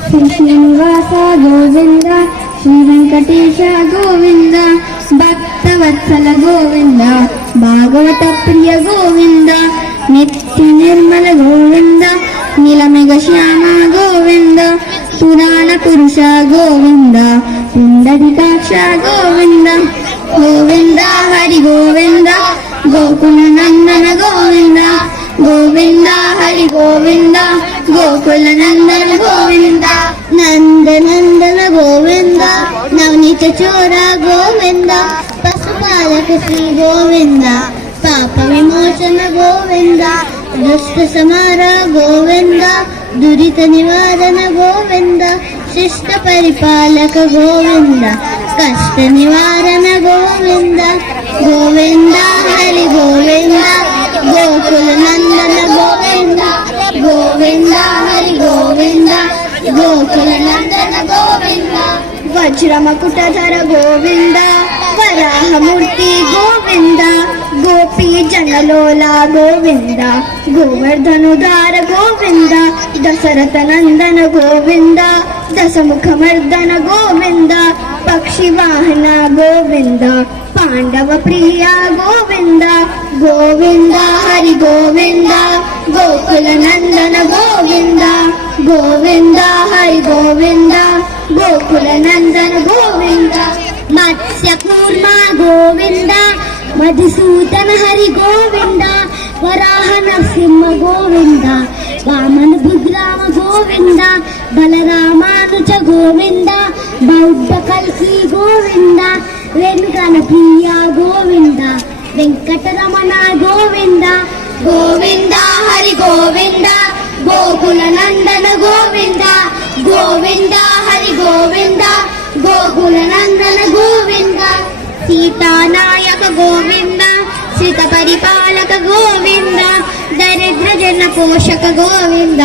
ಶ್ರೀನಿವಾಸ ಗೋವಿಂದ, ಶ್ರೀ ವೆಂಕಟೇಶ ಗೋವಿಂದ, ಭಕ್ತವತ್ಸಲ ಗೋವಿಂದ, ಭಾಗವತ ಪ್ರಿಯ ಗೋವಿಂದ, ನಿತ್ಯ ನಿರ್ಮಲ ಗೋವಿಂದ, ನೀಲಮೇಘ ಶ್ಯಾಮ ಗೋವಿಂದ, ಪುರಾಣ ಪುರುಷ ಗೋವಿಂದ, ಪುಂಡರೀಕಾಕ್ಷ ಗೋವಿಂದ, ಗೋವಿಂದ ಹರಿ ಗೋವಿಂದ, ಗೋಕುಲ ನಂದನ ಗೋವಿಂದ, ಗೋವಿಂದ ಹರಿ ಗೋವಿಂದ, ಗೋಕುಲ ನಂದನ ಗೋವಿಂದ, ನಂದ ನಂದನ ಗೋವಿಂದ, ನವನೀತ ಚೋರ ಗೋವಿಂದ, ಪಶುಪಾಲಕ ಶ್ರೀ ಗೋವಿಂದ, ಪಾಪ ವಿಮೋಚನ ಗೋವಿಂದ, ದುಷ್ಟ ಸಂಹಾರ ಗೋವಿಂದ, ದುರಿತ ನಿವಾರಣ ಗೋವಿಂದ, ಶಿಷ್ಟ ಪರಿಪಾಲಕ ಗೋವಿಂದ, ಕಷ್ಟ ನಿವಾರಣ ಗೋವಿಂದ, ಗೋವಿಂದ ಹರಿ ಗೋವಿಂದ, ಗೋಕುಲ ನಂದನ ಗೋವಿಂದ, ಗೋವಿಂದ ಹರಿ ಗೋವಿಂದ, ಗೋಕುಲ ನಂದನ ಗೋವಿಂದ, ವಜ್ರ ಮಕುಟಧರ ಗೋವಿಂದ, ವರಾಹ ಮೂರ್ತಿ ಗೋವಿಂದ, ಗೋಪಿ ಜನಲೋಲ ಗೋವಿಂದ, ಗೋವರ್ಧನುಧಾರ ಗೋವಿಂದ, ದಶರಥ ನಂದನ ಗೋವಿಂದ, ದಶಮುಖ ಮರ್ದನ ಗೋವಿಂದ, ಪಕ್ಷಿ ವಾಹನ ಗೋವಿಂದ, ಪಾಂಡವ ಪ್ರಿಯ ಗೋವಿಂದ, ಗೋವಿಂದ ಹರಿ ಗೋವಿಂದ, ಗೋಕುಲ ನಂದನ ಗೋವಿಂದ, ಗೋವಿಂದ ಹರಿ ಗೋವಿಂದ, ಗೋಕುಲ ನಂದನ ಗೋವಿಂದ, ಮತ್ಸ್ಯ ಕೂರ್ಮ ಗೋವಿಂದ, ಮಧುಸೂದನ ಹರಿ ಗೋವಿಂದ, ವರಾಹ ನರಸಿಂಹ ಗೋವಿಂದ, ವಾಮನ ಬುದ್ರಾಮ ಗೋವಿಂದ, ಬಲರಾಮಾನುಜ ಗೋವಿಂದ, ಬೌದ್ಧ ಕಲ್ಕಿ ಗೋವಿಂದ, ವೆಂಕನ ಪ್ರಿಯ ಗೋವಿಂದ, ವೆಂಕಟರಮಣ ಗೋವಿಂದ, ಗೋವಿಂದ ಹರಿ ಗೋವಿಂದ, ಗೋಕುಲ ನಂದನ ಗೋವಿಂದ, ಗೋವಿಂದ ಹರಿ ಗೋವಿಂದ, ಗೋಕುಲ ನಂದನ ಗೋವಿಂದ, ಸೀತಾನಾಯಕ ಗೋವಿಂದ, ಶ್ರಿತ ಪರಿಪಾಲಕ ಗೋವಿಂದ, ದರಿದ್ರ ಜನ ಪೋಷಕ ಗೋವಿಂದ,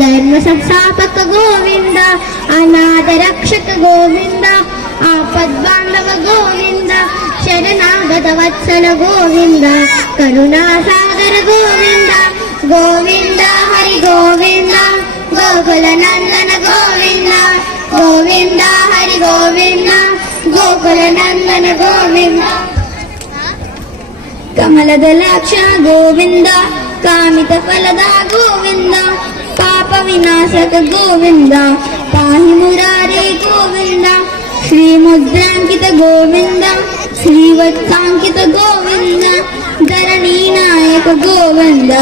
ಧರ್ಮ ಸಂಸ್ಥಾಪಕ ಗೋವಿಂದ, ಅನಾಥ ರಕ್ಷಕ ಗೋವಿಂದ, ಆಪದ್ಬಾಂಧವ ಗೋವಿಂದ, ಶರಣಾಗತ ವತ್ಸಲ ಗೋವಿಂದ, ಕರುಣಾಸಾಗರ ಗೋವಿಂದ, ಗೋವಿಂದ ಹರಿ ಗೋವಿಂದ, ಗೋಕುಲ ನಂದನ ಗೋವಿಂದ, ಗೋವಿಂದ ಹರಿ ಗೋವಿಂದ, ಗೋಕುಲ ನಂದನ ಗೋವಿಂದ, ಕಮಲದಲಾಕ್ಷ ಗೋವಿಂದ, ಕಾಮಿತ ಫಲದ ಗೋವಿಂದ, ಪಾಪ ವಿನಾಶಕ ಗೋವಿಂದ, ಪಾಹಿ ಮುರಾರಿ ಗೋವಿಂದ, ಶ್ರೀ ಮುದ್ರಾಂಕಿತ ಗೋವಿಂದ, ಶ್ರೀವತ್ಸಾಂಕಿತ ಗೋವಿಂದ, ಧರಣಿ ನಾಯಕ ಗೋವಿಂದ,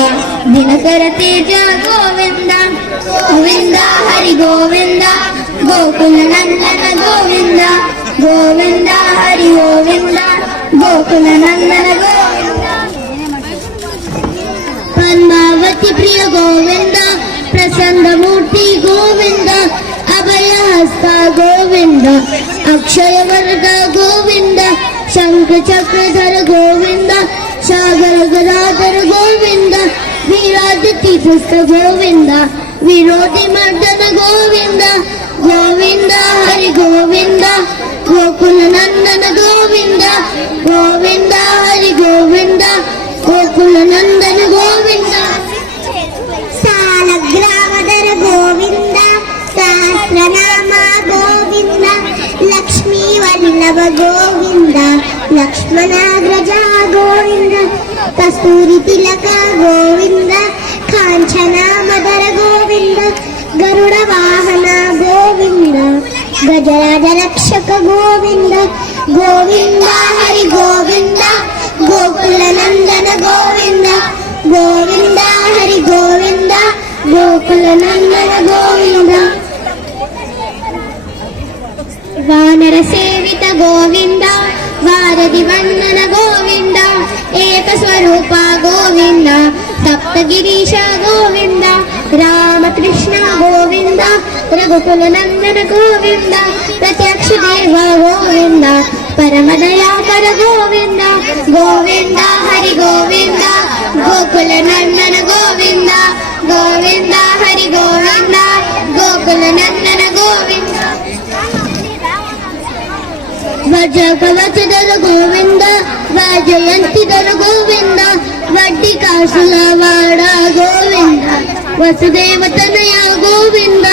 ದಿನಕರ ತೇಜ ಗೋವಿಂದ, ಗೋವಿಂದ ಹರಿ ಗೋವಿಂದ, ಗೋಕುಲ ನಂದನ ಗೋವಿಂದ, ಗೋವಿಂದ ಹರಿ ಗೋವಿಂದ, ಗೋಕುಲ ನಂದನ ಗೋವಿಂದ, ಪದ್ಮಾವತಿ ಪ್ರಿಯ ಗೋವಿಂದ, ಪ್ರಸನ್ನ ಮೂರ್ತಿ ಗೋವಿಂದ, ಅಭಯ ಹಸ್ತ ಗೋವಿಂದ, ಅಕ್ಷಯ ವರ್ಗ ಗೋವಿಂದ, ಶಂಖ ಚಕ್ರಧರ ಗೋವಿಂದ, ಸಾಗರ ಗದಾಧರ ಗೋವಿಂದ, ವೀರಾದಿತ್ಯ ಪುಷ್ಟ ಗೋವಿಂದ, ವಿರೋಧಿ ಮರ್ದನ ಗೋವಿಂದ, ಗೋವಿಂದ ಹರಿ ಗೋವಿಂದ, ಗೋಕುಲ ನಂದನ ಗೋವಿಂದ, ಗೋವಿಂದ ಹರಿ ಗೋವಿಂದ, ಗೋಕುಲ ನಂದನ ಗೋವಿಂದ, ಸಾಲಗ್ರಾಮಧರ ಗೋವಿಂದ, ಸಹಸ್ರನಾಮ ಗೋವಿಂದ, ಲಕ್ಷ್ಮೀ ವಲ್ಲಭ ಗೋವಿಂದ, ಲಕ್ಷ್ಮಣಾಗ್ರಜ ಗೋವಿಂದ, ಕಸ್ತೂರಿ ತಿಲಕ ಗೋವಿಂದ, ಕಾಂಚನಾಮಧರ ಗೋವಿಂದ, ಗರುಡ ವಾಹನ ಗೋವಿಂದ, ಗಜರಾಜ ರಕ್ಷಕ ಗೋವಿಂದ, ಗೋವಿಂದ ಹರಿ ಗೋವಿಂದ, ಗೋಕುಲ ನಂದನ ಗೋವಿಂದ, ಗೋವಿಂದ ಹರಿ ಗೋವಿಂದ, ಗೋಕುಲ ನಂದನ ಗೋವಿಂದ, ವಾನರ ಸೇವಿತ ಗೋವಿಂದ, ವಾರದಿ ವಂದನ ಗೋವಿಂದ, ಏಕ ಸ್ವರೂಪ ಗೋವಿಂದ, ಸಪ್ತಗಿರೀಶ ಗೋವಿಂದ, ರಾಮಕೃಷ್ಣ ಗೋವಿಂದ, ರಘುಕುಲ ನಂದನ ಗೋವಿಂದ, ಪ್ರತ್ಯಕ್ಷ ದೇವ ಗೋವಿಂದ, ಪರಮ ದಯಾಕರ ಗೋವಿಂದ, ಗೋವಿಂದ ಹರಿ ಗೋವಿಂದ, ಗೋಕುಲ ನಂದನ ಗೋವಿಂದ, ಗೋವಿಂದ ಹರಿ ಗೋವಿಂದ, ಗೋಕುಲ ನಂದನ ಗೋವಿಂದ, ವಜ್ರ ಕವಚಧರ ಗೋವಿಂದ, ವೈಜಯಂತಿಧರ ಗೋವಿಂದ, ವಡ್ಡಿ ಕಾಸುಲವಾಡ ಗೋವಿಂದ, ವಸುದೇವ ತನಯ ಗೋವಿಂದ,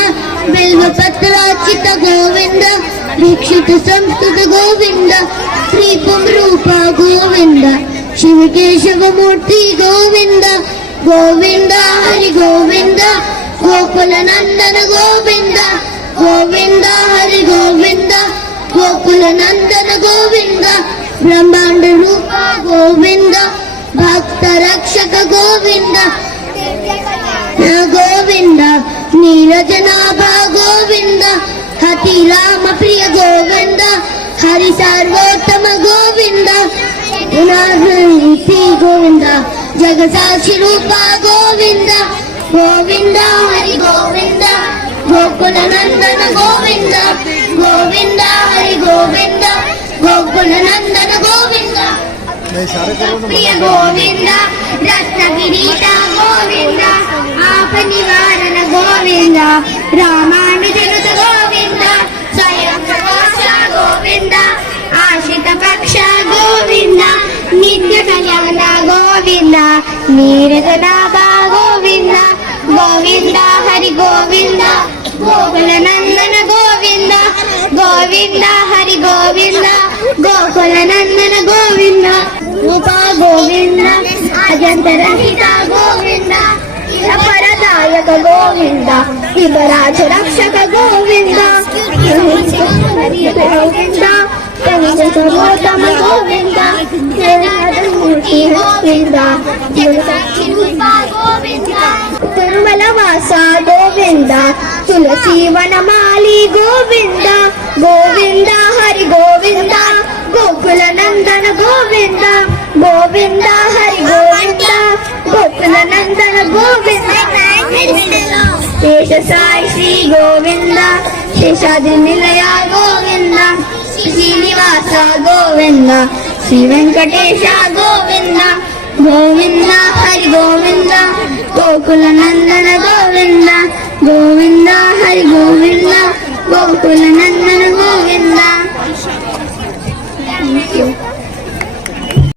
बिल्वपत्रार्चित गोविंद दीक्षित संस्कृत गोविंद श्रीपम रूप गोविंद शिव केशव मूर्ति गोविंद गोविंद हरि गोविंद गोकुल नंदन गोविंद गोविंद हरि गोविंद गोकुल नंदन गोविंद ब्रह्मांड रूप गोविंद भक्त रक्षक गोविंद गोविंद नीरज नाभा गोविंद हति राम प्रिय गोविंद हरि सर्वोत्तम गोविंद गुणाधीति गोविंद जग साक्षी रूपा गोविंद गोविंद हरि गोविंद गोकुल नंदन गोविंद गोविंद हरि गोविंद गोकुल नंदन गोविंद प्रिय गोविंद रत्न किरीट गोविंद आप निवारण गोविंद रामानुजनुत गोविंद स्वयं प्रकाश गोविंद आश्रित पक्ष गोविंद नित्य कल्याण गोविंद नीरज नाभा गोविंद गोविंद हरि गोविंद गोकुल नंदन गोविंद गोविंद हरि गोविंद गोकुल नंदन गोविंद रूपा गोविंद अजंतर रहिता गोविंद अपरदायक गोविंद शिवराज रक्षक गोविंद गोविंद सर्वोत्तम गोविंद मूर्ति गोविंद गोविंद तिरुमल वासा गोविंद तुलसी वनमाली गोविंद गोविंद हरि गोविंद गोकुल नंदन गोविंद गोविंद हरि गोविंद गोकुल नंदन गोविंद शेष साई श्री गोविंद शेषाद्रि निलय गोविंद श्रीनिवास गोविंद श्री वेंकटेश गोविंद गोविंद हरि गोविंद गोकुल नंदन गोविंद गोविंद हरि गोविंद